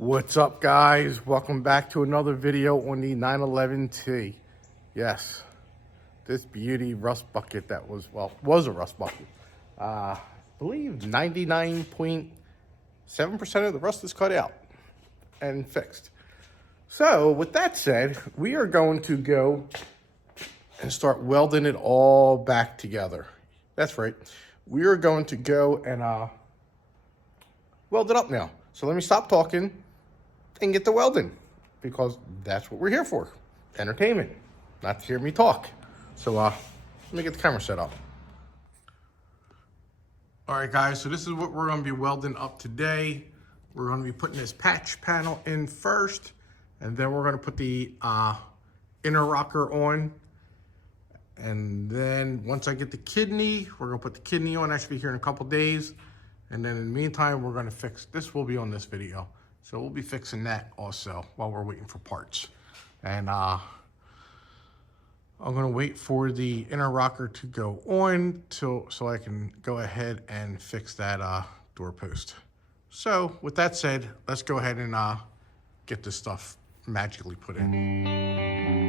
What's up, guys? Welcome back to another video on the 911T. Yes, this beauty rust bucket that was a rust bucket. I believe 99.7% of the rust is cut out and fixed. So with that said, we are going to go and start welding it all back together. That's right. We are going to go and weld it up now. So let me stop talking and get to welding, because that's what we're here for. Entertainment, not to hear me talk. So let me get the camera set up. All right, guys, so this is what we're gonna be welding up today. We're gonna be putting this patch panel in first, and then we're gonna put the inner rocker on. And then once I get the kidney, we're gonna put the kidney on. I should be here in a couple days. And then in the meantime, we're gonna fix, this will be on this video. So we'll be fixing that also while we're waiting for parts. And I'm gonna wait for the inner rocker to go on so I can go ahead and fix that door post. So with that said, let's go ahead and get this stuff magically put in.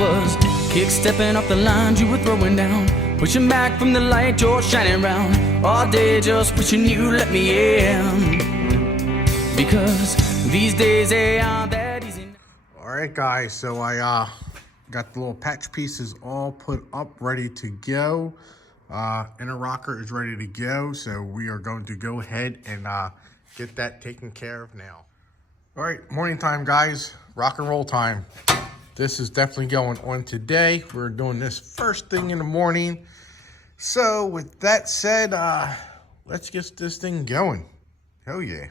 Was kick-stepping off the lines you were throwing down, pushing back from the light you're shining round, all day just wishing you let me in, because these days they aren't that easy. All right, guys, so I got the little patch pieces all put up, ready to go. Inner rocker is ready to go, so we are going to go ahead and get that taken care of now. All right, morning time, guys, rock and roll time. This is definitely going on today. We're doing this first thing in the morning. So with that said, let's get this thing going. Hell yeah.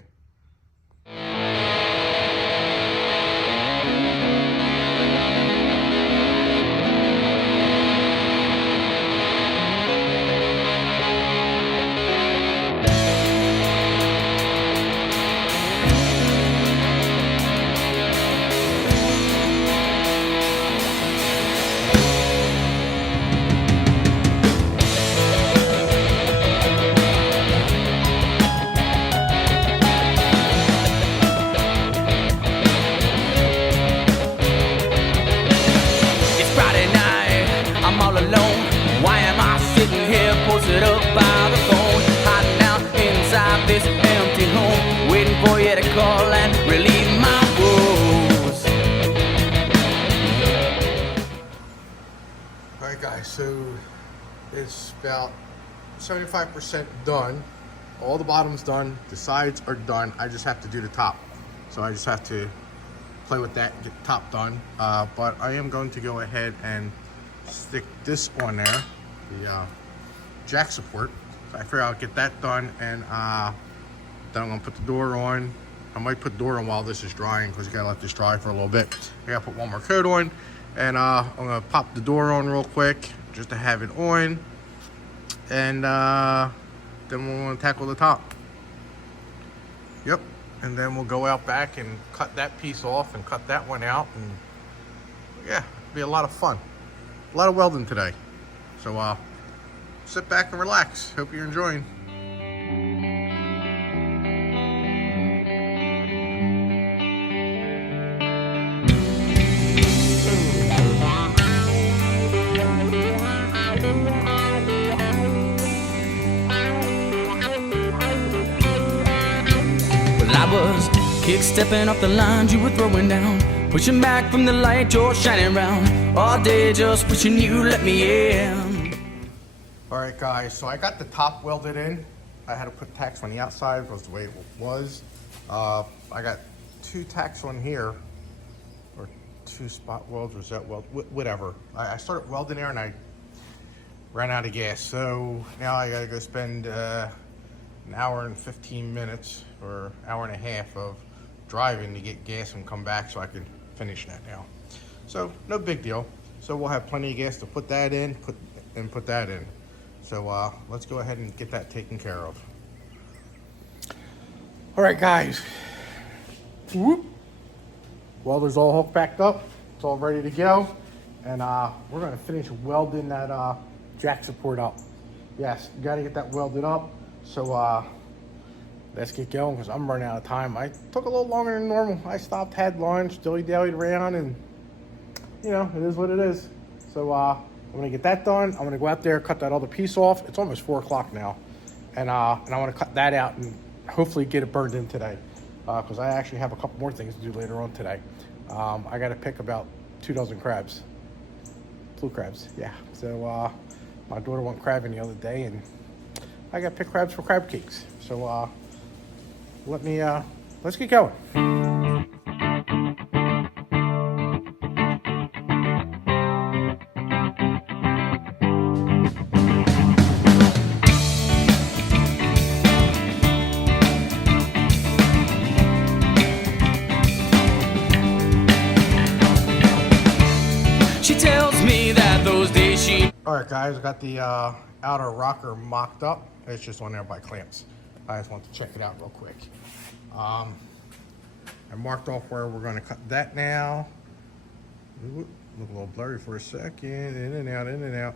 Posted up by the phone, hiding out inside this empty home, waiting for you to call and relieve my woes. All right, guys, so it's about 75% done. All the bottom's done, the sides are done. I just have to do the top. So I just have to play with that, get the top done. But I am going to go ahead and stick this on there, the jack support. So I figure I'll get that done, and then I'm gonna put the door on. I might put the door on while this is drying, because you gotta let this dry for a little bit. I gotta put one more coat on, and I'm gonna pop the door on real quick just to have it on, and then we're gonna tackle the top. Yep, and then we'll go out back and cut that piece off and cut that one out, and yeah, it'll be a lot of fun. A lot of welding today. So sit back and relax. Hope you're enjoying. Well, I was kick-stepping off the lines you were throwing down, pushing back from the light you're shining round, all day just wishing you let me in. All right, guys, so I got the top welded in. I had to put tacks on the outside because the way it was. I got 2 tacks on here, or 2 spot welds, or that weld, whatever. I started welding there and I ran out of gas. So now I gotta go spend an hour and 15 minutes or hour and a half of driving to get gas and come back so I can finish that now. So no big deal. So we'll have plenty of gas to put that in, put that in. So let's go ahead and get that taken care of. All right, guys. Whoop. Welder's all hooked back up. It's all ready to go. And we're gonna finish welding that jack support up. Yes, you gotta get that welded up. So let's get going because I'm running out of time. I took a little longer than normal. I stopped, had lunch, dilly-dallied around, and you know, it is what it is. So I'm gonna get that done. I'm gonna go out there, cut that other piece off. It's almost 4 o'clock now. And I wanna cut that out and hopefully get it burned in today. Because I actually have a couple more things to do later on today. I gotta pick about 2 dozen crabs. Blue crabs, yeah. So my daughter went crabbing the other day and I gotta pick crabs for crab cakes. So let's get going. She tells me that those days she... All right, guys, I got the outer rocker mocked up. It's just on there by clamps. I just want to check it out real quick. I marked off where we're gonna cut that now. Ooh, look a little blurry for a second. In and out, in and out.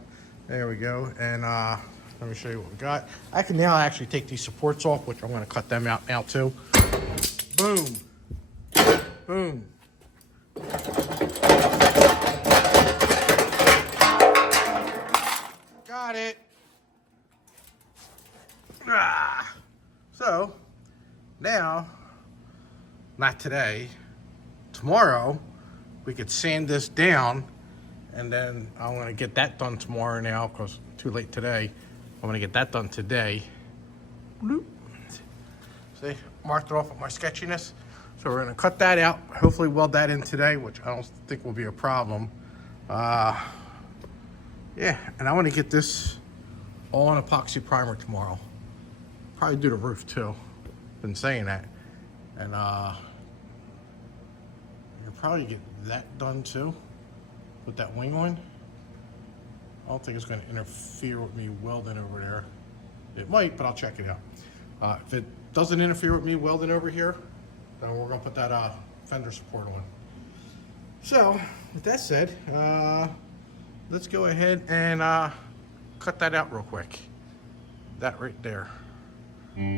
There we go. And let me show you what we got. I can now actually take these supports off, which I'm gonna cut them out now too. Boom. Boom. Got it. So now, not today, tomorrow we could sand this down, and then I'm gonna get that done tomorrow now because too late today. I'm gonna get that done today. Bloop. See, marked it off with my sketchiness. So we're gonna cut that out, hopefully weld that in today, which I don't think will be a problem. Yeah, and I want to get this all on epoxy primer tomorrow. Probably do the roof too. Been saying that. And I'll probably get that done too. Put that wing on. I don't think it's going to interfere with me welding over there. It might, but I'll check it out. If it doesn't interfere with me welding over here, then we're going to put that fender support on. So, with that said, let's go ahead and cut that out real quick. That right there. Well,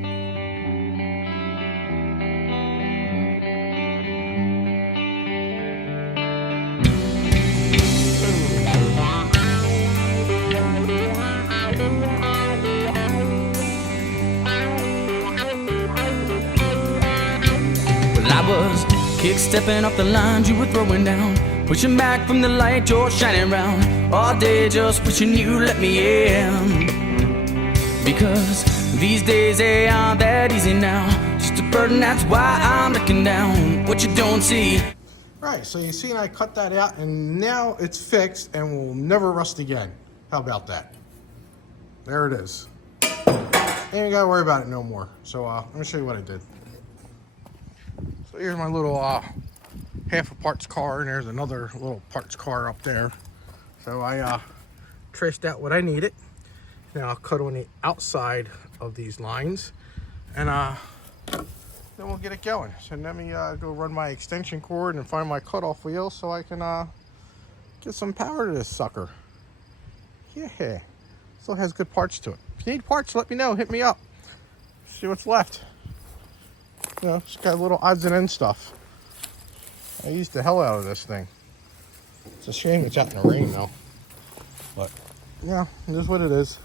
I was kick-stepping off the lines you were throwing down, pushing back from the light you're shining round, all day just wishing you let me in. Because these days they aren't that easy now, just a burden, that's why I'm looking down what you don't see. Right, so you see I cut that out and now it's fixed and will never rust again. How about that? There it is. Ain't gotta worry about it no more. So let me show you what I did. So here's my little half a parts car, and there's another little parts car up there. So I traced out what I needed. Now I'll cut on the outside of these lines, and then we'll get it going. So let me go run my extension cord and find my cutoff wheel so I can get some power to this sucker. Yeah, still has good parts to it. If you need parts, let me know. Hit me up. See what's left. You know, it's got little odds and ends stuff. I used the hell out of this thing. It's a shame it's out in the rain though. But yeah, it is what it is.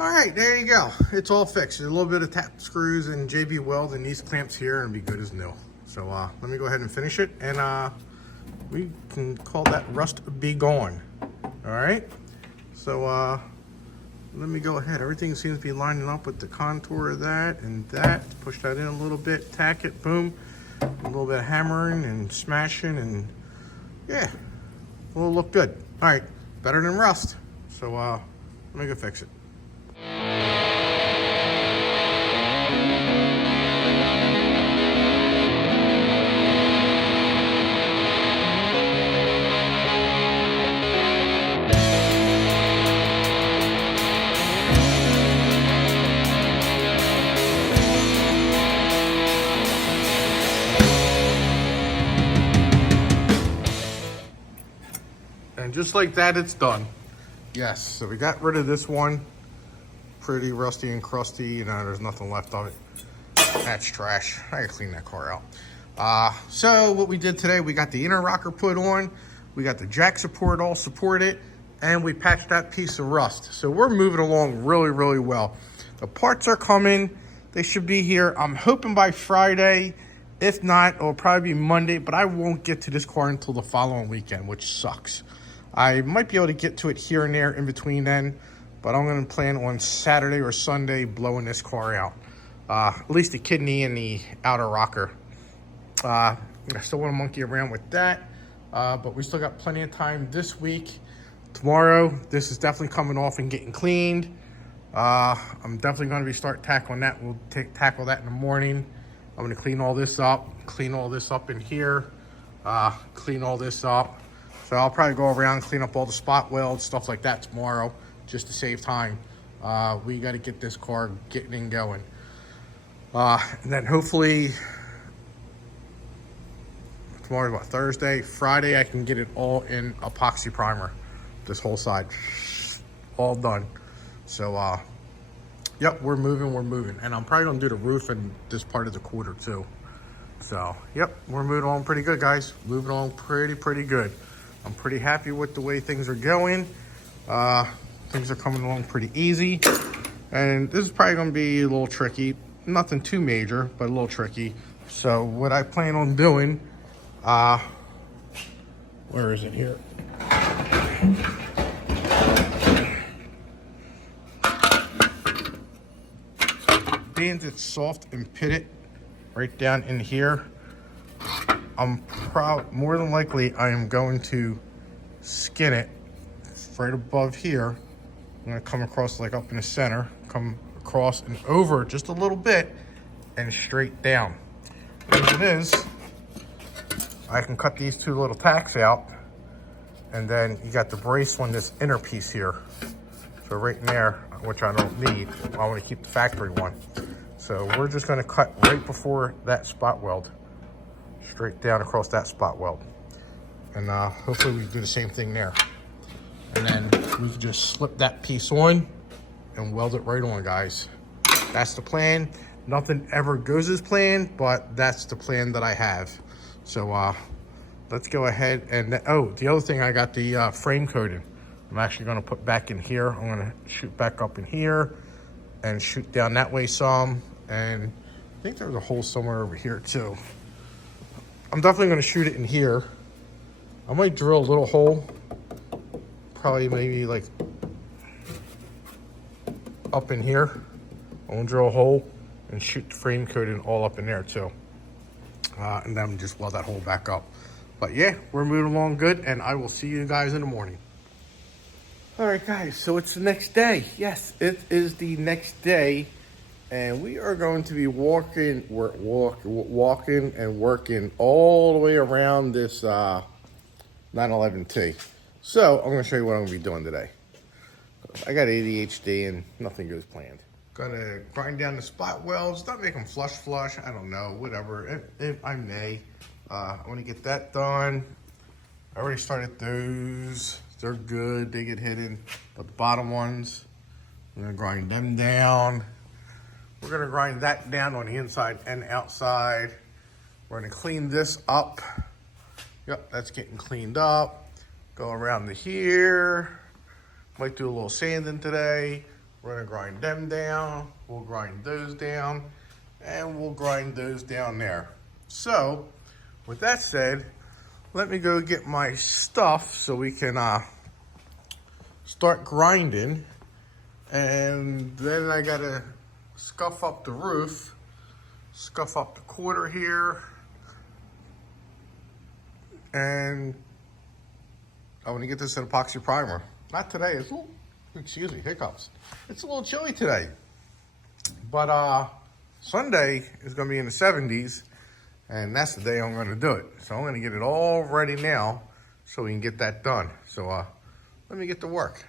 All right, there you go. It's all fixed. A little bit of tap screws and JB weld and these clamps here and be good as new. So let me go ahead and finish it, and we can call that rust be gone. All right. So let me go ahead. Everything seems to be lining up with the contour of that and that. Push that in a little bit, tack it, boom. A little bit of hammering and smashing, and yeah, it'll look good. All right, better than rust. So let me go fix it. just like that, it's done. Yes, so we got rid of this one. Pretty rusty and crusty, you know, there's nothing left of it. That's trash. I gotta clean that car out. So what we did today, we got the inner rocker put on, we got the jack support all supported, and we patched that piece of rust. So we're moving along really, really well. The parts are coming. They should be here. I'm hoping by Friday. If not, it'll probably be Monday, but I won't get to this car until the following weekend, which sucks. I might be able to get to it here and there in between then, but I'm going to plan on Saturday or Sunday blowing this car out. At least the kidney and the outer rocker. I still want to monkey around with that, but we still got plenty of time this week. Tomorrow, this is definitely coming off and getting cleaned. I'm definitely going to be start tackling that. We'll tackle that in the morning. I'm going to clean all this up in here, clean all this up. So I'll probably go around, clean up all the spot welds, stuff like that tomorrow, just to save time. We got to get this car getting and going. And then hopefully, tomorrow's what, Thursday? Friday, I can get it all in epoxy primer. This whole side, all done. So, yep, we're moving. And I'm probably gonna do the roof and this part of the quarter too. So, yep, we're moving along pretty good, guys. Moving along pretty good. I'm pretty happy with the way things are going. Things are coming along pretty easy. And this is probably gonna be a little tricky. Nothing too major, but a little tricky. So what I plan on doing, where is it here? Being it's soft and pitted right down in here, I'm more than likely I am going to skin it right above here. I'm gonna come across like up in the center, come across and over just a little bit and straight down. As it is, I can cut these two little tacks out, and then you got the brace on this inner piece here. So right in there, which I don't need, I want to keep the factory one. So we're just going to cut right before that spot weld, straight down across that spot weld. And hopefully we can do the same thing there. And then we can just slip that piece on and weld it right on, guys. That's the plan. Nothing ever goes as planned, but that's the plan that I have. So let's go ahead and, oh, the other thing, I got the frame coating. I'm actually gonna put back in here. I'm gonna shoot back up in here and shoot down that way some. And I think there's a hole somewhere over here too. I'm definitely gonna shoot it in here. I might drill a little hole, probably maybe like up in here. I'm gonna drill a hole and shoot the frame coating all up in there too. And then just weld that hole back up. But yeah, we're moving along good, and I will see you guys in the morning. All right, guys, so it's the next day. Yes, it is the next day, and we are going to be walking and working all the way around this 911T. So I'm gonna show you what I'm gonna be doing today. I got ADHD and nothing goes planned. Gonna grind down the spot welds, not make them flush, I don't know, whatever, if I may. I wanna get that done. I already started those. They're good, they get hidden. But the bottom ones, I'm gonna grind them down. We're gonna grind that down on the inside and outside. We're gonna clean this up. Yep, that's getting cleaned up. Go around to here. Might do a little sanding today. We're gonna grind them down. We'll grind those down. And we'll grind those down there. So, with that said, let me go get my stuff so we can start grinding. And then I gotta scuff up the roof, scuff up the quarter here, and I want to get this in epoxy primer. Not today, it's a little, excuse me, hiccups. It's a little chilly today, but Sunday is gonna be in the 70s, and that's the day I'm gonna do it. So I'm gonna get it all ready now so we can get that done. So let me get to work.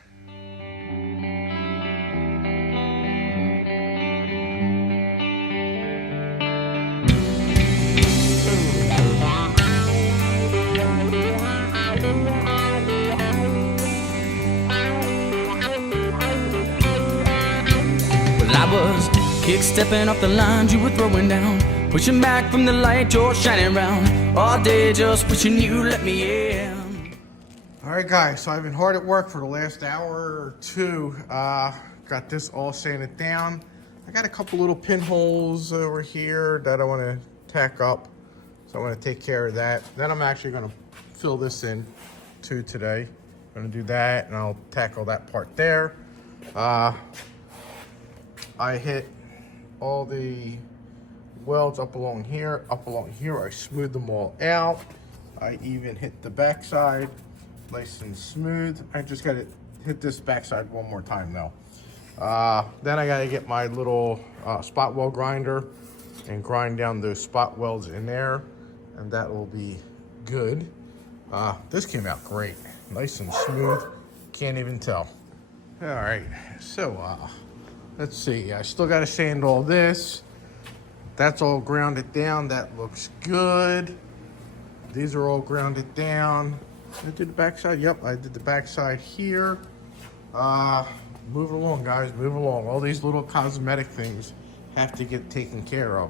Kick stepping off the lines you were throwing down, pushing back from the light you're shining round. All day just wishing you let me in. All right, guys, so I've been hard at work for the last hour or two. Got this all sanded down. I got a couple little pinholes over here that I want to tack up, so I'm going to take care of that. Then I'm actually going to fill this in too today. I'm going to do that, and I'll tackle that part there. I hit all the welds up along here. I smoothed them all out. I even hit the backside nice and smooth. I just got to hit this backside one more time though. Then I got to get my little spot weld grinder and grind down those spot welds in there, and that will be good. This came out great, nice and smooth, can't even tell. All right, so let's see. I still got to sand all this. That's all grounded down. That looks good. These are all grounded down. I did the backside. Yep, I did the backside here. Move along, guys. Move along. All these little cosmetic things have to get taken care of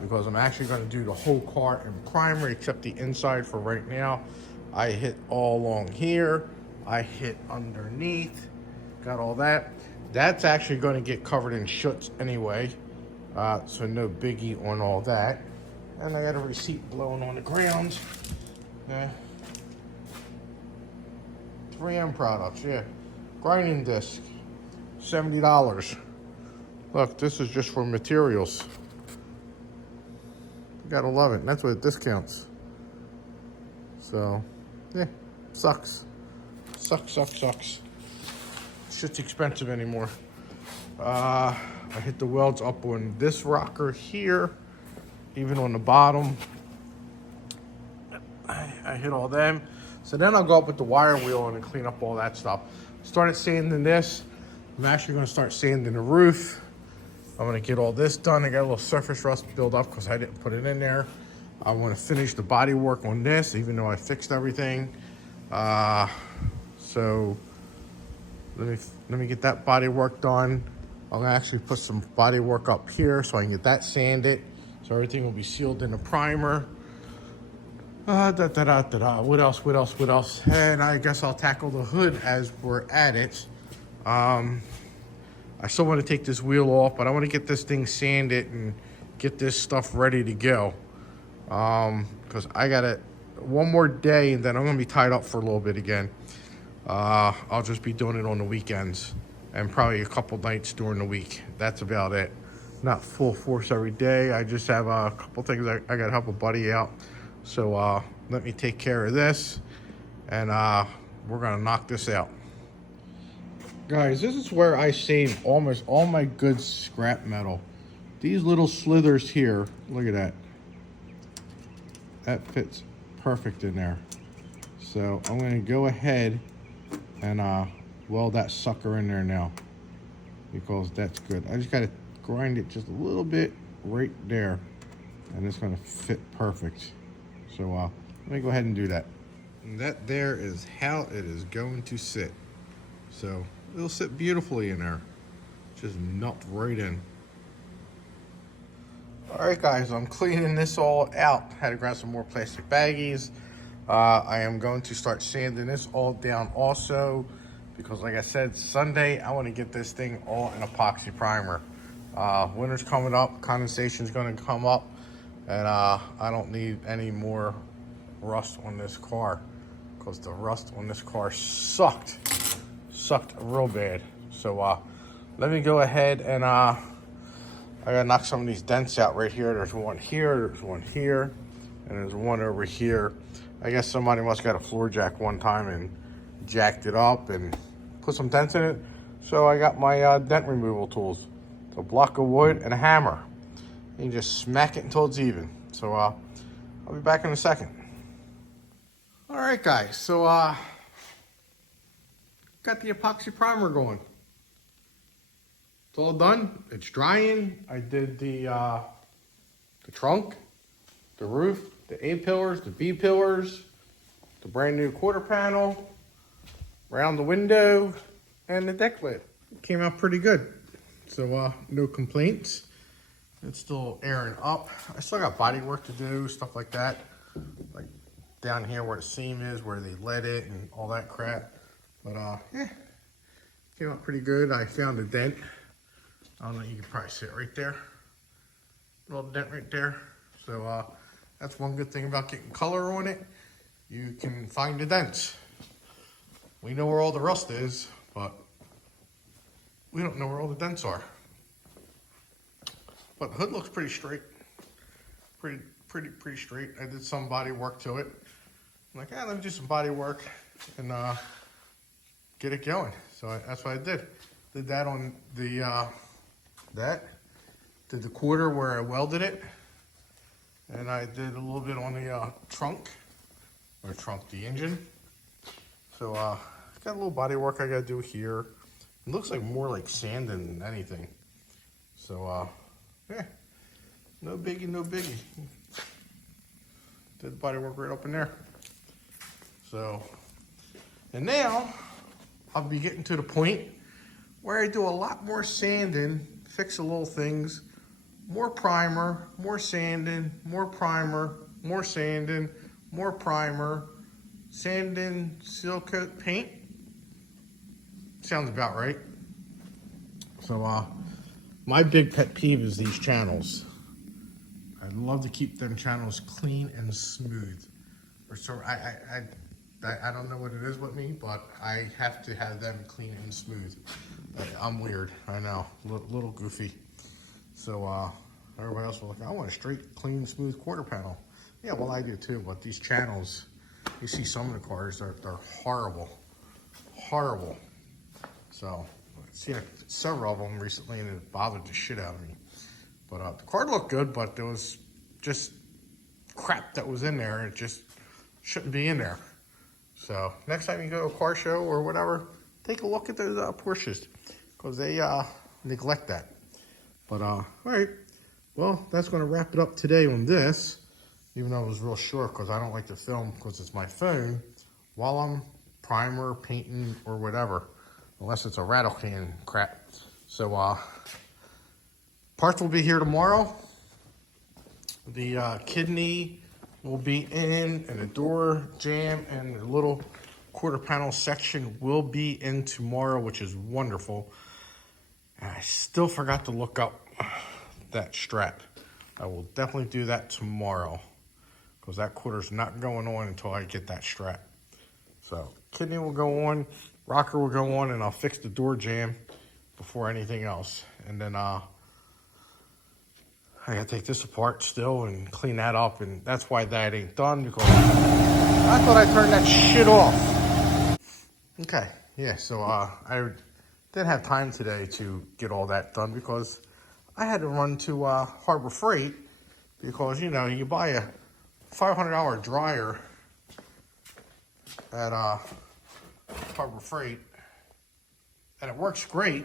because I'm actually going to do the whole car in primer except the inside for right now. I hit all along here. I hit underneath. Got all that. That's actually going to get covered in schutz anyway, so no biggie on all that. And I got a receipt blowing on the ground. 3M products, yeah. Grinding disc, $70. Look, this is just for materials. You gotta love it. That's what it discounts. So, yeah, sucks. Sucks. Shit's expensive anymore. I hit the welds up on this rocker here, even on the bottom. I hit all them. So then I'll go up with the wire wheel and clean up all that stuff. Started sanding this. I'm actually gonna start sanding the roof. I'm gonna get all this done. I got a little surface rust built up because I didn't put it in there. I wanna finish the body work on this, even though I fixed everything. So let me get that body work done. I'm gonna actually put some body work up here so I can get that sanded. So everything will be sealed in the primer. What else? And I guess I'll tackle the hood as we're at it. I still want to take this wheel off, but I want to get this thing sanded and get this stuff ready to go. Because I got it one more day and then I'm going to be tied up for a little bit again. I'll just be doing it on the weekends and probably a couple nights during the week. That's about it. Not full force every day. I just have a couple things I got to help a buddy out. So let me take care of this, and we're gonna knock this out. Guys, this is where I save almost all my good scrap metal. These little slithers here, look at that. That fits perfect in there. So I'm gonna go ahead and weld that sucker in there now because that's good. I just gotta grind it just a little bit right there, and it's gonna fit perfect. So let me go ahead and do that. And that there is how it is going to sit. So it'll sit beautifully in there. Just melt right in. All right, guys, I'm cleaning this all out. Had to grab some more plastic baggies. I am going to start sanding this all down also because like I said, Sunday, I want to get this thing all in epoxy primer. Winter's coming up, condensation's gonna come up. And I don't need any more rust on this car because the rust on this car sucked real bad. So let me go ahead and I gotta knock some of these dents out right here. There's one here, there's one here, and there's one over here. I guess somebody must got a floor jack one time and jacked it up and put some dents in it. So I got my dent removal tools. So a block of wood and a hammer. And you just smack it until it's even. So I'll be back in a second. All right, guys. So got the epoxy primer going. It's all done. It's drying. I did the trunk, the roof, the A pillars, the B pillars, the brand new quarter panel, around the window, and the deck lid. It came out pretty good. So no complaints. It's still airing up. I still got body work to do, stuff like that. Like down here where the seam is, where they let it and all that crap. But yeah, came out pretty good. I found a dent. I don't know, you can probably see it right there. Little dent right there. So that's one good thing about getting color on it. You can find the dents. We know where all the rust is, but we don't know where all the dents are. But the hood looks pretty straight. Pretty straight. I did some body work to it. I'm like, let me do some body work and get it going. So that's what I did. Did that on the did the quarter where I welded it, and I did a little bit on the the engine. So got a little body work I gotta do here. It looks like more like sand than anything. So yeah, no biggie, no biggie. Did the body work right up in there. So, and now I'll be getting to the point where I do a lot more sanding, fix the little things, more primer, more sanding, more primer, more sanding, more primer, sanding, seal coat, paint. Sounds about right. So my big pet peeve is these channels. I'd love to keep them channels clean and smooth. Or so I don't know what it is with me, but I have to have them clean and smooth. I'm weird, I know, little goofy. So everybody else will look, I want a straight, clean, smooth quarter panel. Yeah, well I do too, but these channels, you see some of the cars, they're horrible, horrible. So I've seen several of them recently and it bothered the shit out of me. But the car looked good, but there was just crap that was in there. It just shouldn't be in there. So next time you go to a car show or whatever, take a look at those Porsches, because they neglect that. But all right, well, that's going to wrap it up today on this, even though it was real short, because I don't like to film because it's my phone while I'm primer, painting, or whatever, unless it's a rattle can crap. So parts will be here tomorrow. The kidney will be in, and the door jamb and the little quarter panel section will be in tomorrow, which is wonderful. And I still forgot to look up that strap. I will definitely do that tomorrow, because that quarter's not going on until I get that strap. So kidney will go on, rocker will go on, and I'll fix the door jamb before anything else. And then I gotta take this apart still and clean that up, and that's why that ain't done, because I thought I turned that shit off. Okay, yeah, so I didn't have time today to get all that done because I had to run to Harbor Freight, because, you know, you buy a $500 dryer at Harbor Freight, and it works great.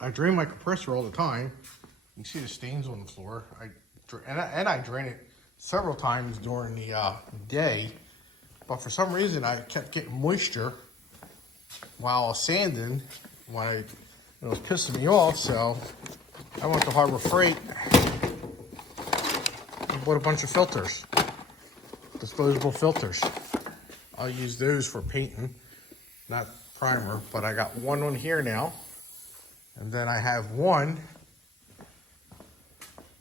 I drain my compressor all the time. You can see the stains on the floor. I drain it several times during the day, but for some reason I kept getting moisture while I was sanding. It was pissing me off, so I went to Harbor Freight and bought a bunch of filters, disposable filters. I'll use those for painting, not primer, but I got one on here now, and then I have one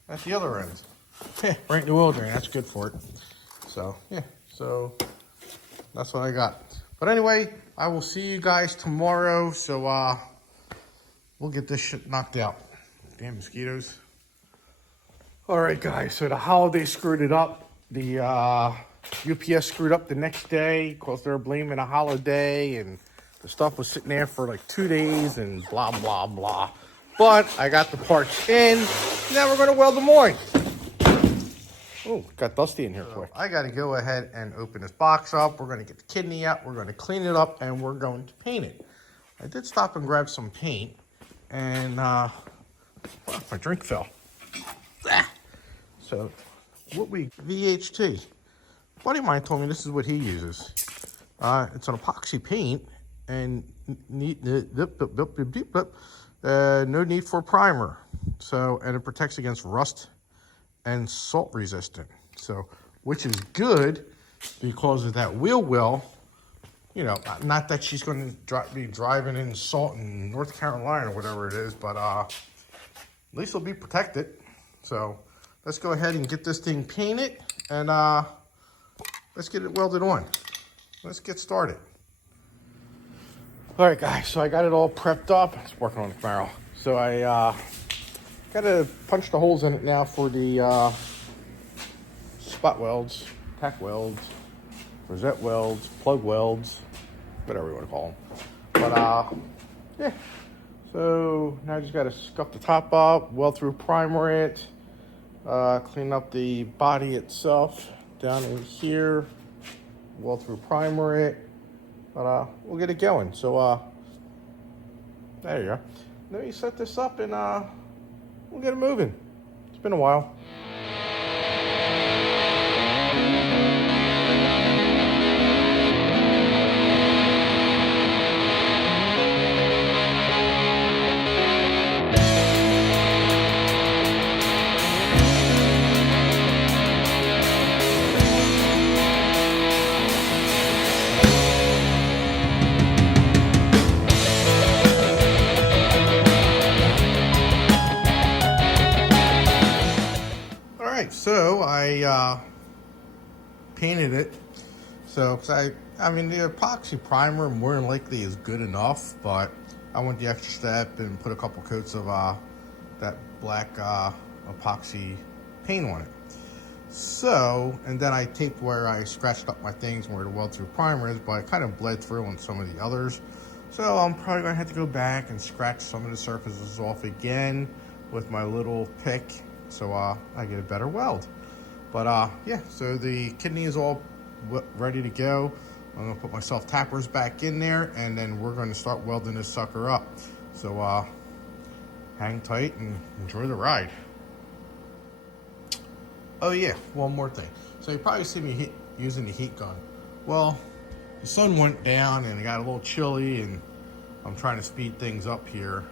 at the other end. Right in the oil drain, that's good for it. So, yeah, so that's what I got. But anyway, I will see you guys tomorrow, so we'll get this shit knocked out. Damn mosquitoes. All right, guys, so the holiday screwed it up. The UPS screwed up the next day because they're blaming a holiday, and the stuff was sitting there for like 2 days and blah, blah, blah. But I got the parts in. Now we're going to weld them on. Oh, got dusty in here quick. I got to go ahead and open this box up. We're going to get the kidney out. We're going to clean it up, and we're going to paint it. I did stop and grab some paint, and my drink fell. So, VHT. A buddy of mine told me this is what he uses. It's an epoxy paint, and No need for primer. So, and it protects against rust and salt resistant. So, which is good because of that wheel well. You know, not that she's going to be driving in salt in North Carolina or whatever it is, but at least it'll be protected. So let's go ahead and get this thing painted and let's get it welded on. Let's get started. All right, guys, so I got it all prepped up. It's working on the barrel. So I got to punch the holes in it now for the spot welds, tack welds, rosette welds, plug welds, whatever you want to call them. But yeah, so now I just got to scuff the top up, weld through primer it, clean up the body itself down in here, weld through primer it, but we'll get it going. So there you go. Let me set this up and we'll get it moving. It's been a while. So I painted it. So, cause I mean, the epoxy primer more than likely is good enough, but I went the extra step and put a couple coats of that black epoxy paint on it. So, and then I taped where I scratched up my things where the weld through primer is, but it kind of bled through on some of the others. So I'm probably gonna have to go back and scratch some of the surfaces off again with my little pick. So I get a better weld. But yeah, so the kidney is all ready to go. I'm gonna put my self tappers back in there and then we're gonna start welding this sucker up. So hang tight and enjoy the ride. Oh yeah, one more thing. So you probably see me using the heat gun. Well, the sun went down and it got a little chilly and I'm trying to speed things up here,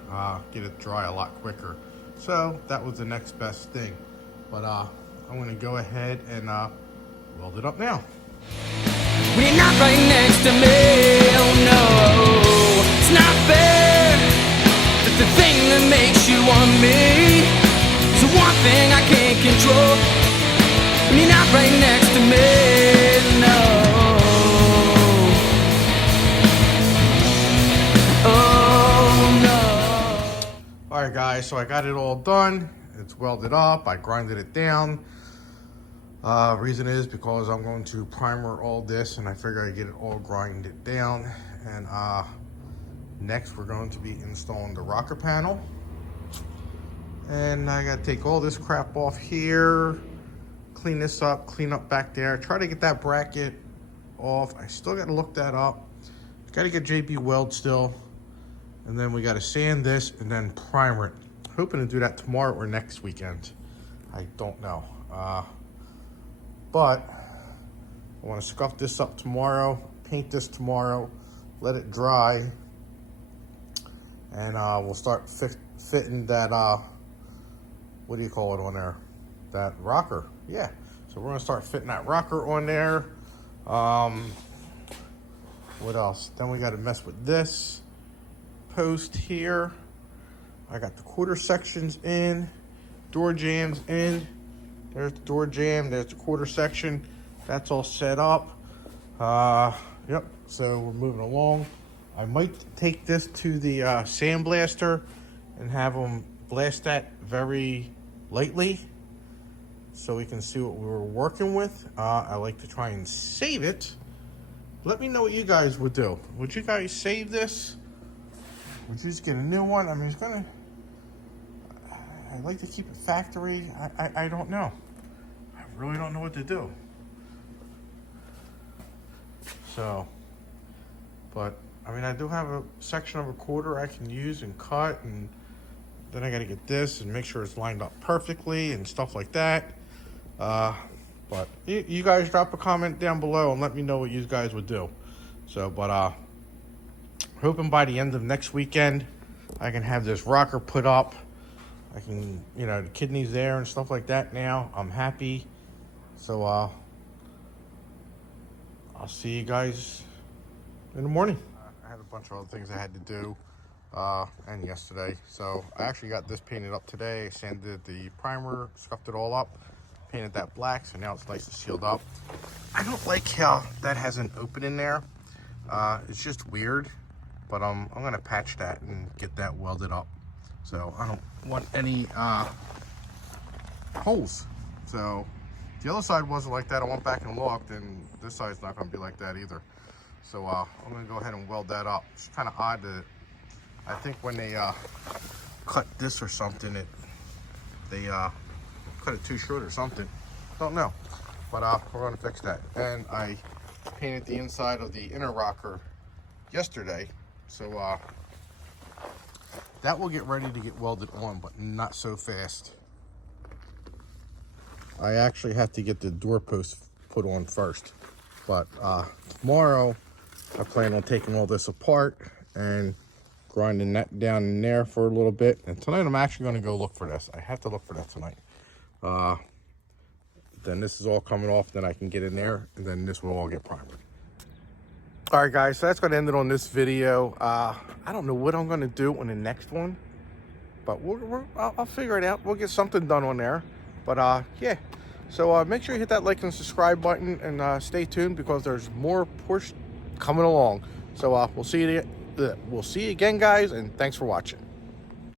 get it dry a lot quicker. So that was the next best thing. But I'm gonna go ahead and weld it up now. When you're not right next to me, oh no, it's not fair. But the thing that makes you want me is the one thing I can't control. When you're not right next to me, no. Alright guys, so I got it all done. It's welded up. I grinded it down. Reason is because I'm going to primer all this and I figure I get it all grinded down. And next we're going to be installing the rocker panel. And I got to take all this crap off here, clean this up, clean up back there, try to get that bracket off. I still got to look that up. Got to get JB Weld still. And then we got to sand this and then primer it. Hoping to do that tomorrow or next weekend. I don't know. But I want to scuff this up tomorrow, paint this tomorrow, let it dry. And we'll start fitting that, what do you call it on there? That rocker. Yeah. So we're going to start fitting that rocker on there. What else? Then we got to mess with this post here. I got the quarter sections in, door jams in. There's the door jam, there's the quarter section. That's all set up. Yep, so we're moving along. I might take this to the sandblaster and have them blast that very lightly so we can see what we were working with. I like to try and save it. Let me know what you guys would do. Would you guys save this? Would you just get a new one? I mean, it's gonna, I'd like to keep it factory. I don't know. I really don't know what to do. So, but I mean, I do have a section of a quarter I can use and cut, and then I got to get this and make sure it's lined up perfectly and stuff like that. But you guys drop a comment down below and let me know what you guys would do. So, but hoping by the end of next weekend I can have this rocker put up. I can, you know, the kidneys there and stuff like that now. I'm happy. So, I'll see you guys in the morning. I had a bunch of other things I had to do, and yesterday. So, I actually got this painted up today. I sanded the primer, scuffed it all up, painted that black, so now it's nice and sealed up. I don't like how that has an open in there. It's just weird, but I'm gonna patch that and get that welded up. So I don't want any holes. So the other side wasn't like that. I went back and looked, and this side's not gonna be like that either. So I'm gonna go ahead and weld that up. It's kind of odd that I think when they cut this or something, they cut it too short or something. Don't know, but we're gonna fix that. And I painted the inside of the inner rocker yesterday, so that will get ready to get welded on, but not so fast. I actually have to get the door post put on first, but tomorrow I plan on taking all this apart and grinding that down in there for a little bit. And tonight I'm actually going to go look for this. I have to look for that tonight. Then this is all coming off, then I can get in there, and then this will all get primed. All right, guys, so that's going to end it on this video. I don't know what I'm going to do on the next one, but I'll figure it out. We'll get something done on there. But yeah, so make sure you hit that like and subscribe button, and stay tuned because there's more Porsche coming along. So we'll see you again, guys, and thanks for watching.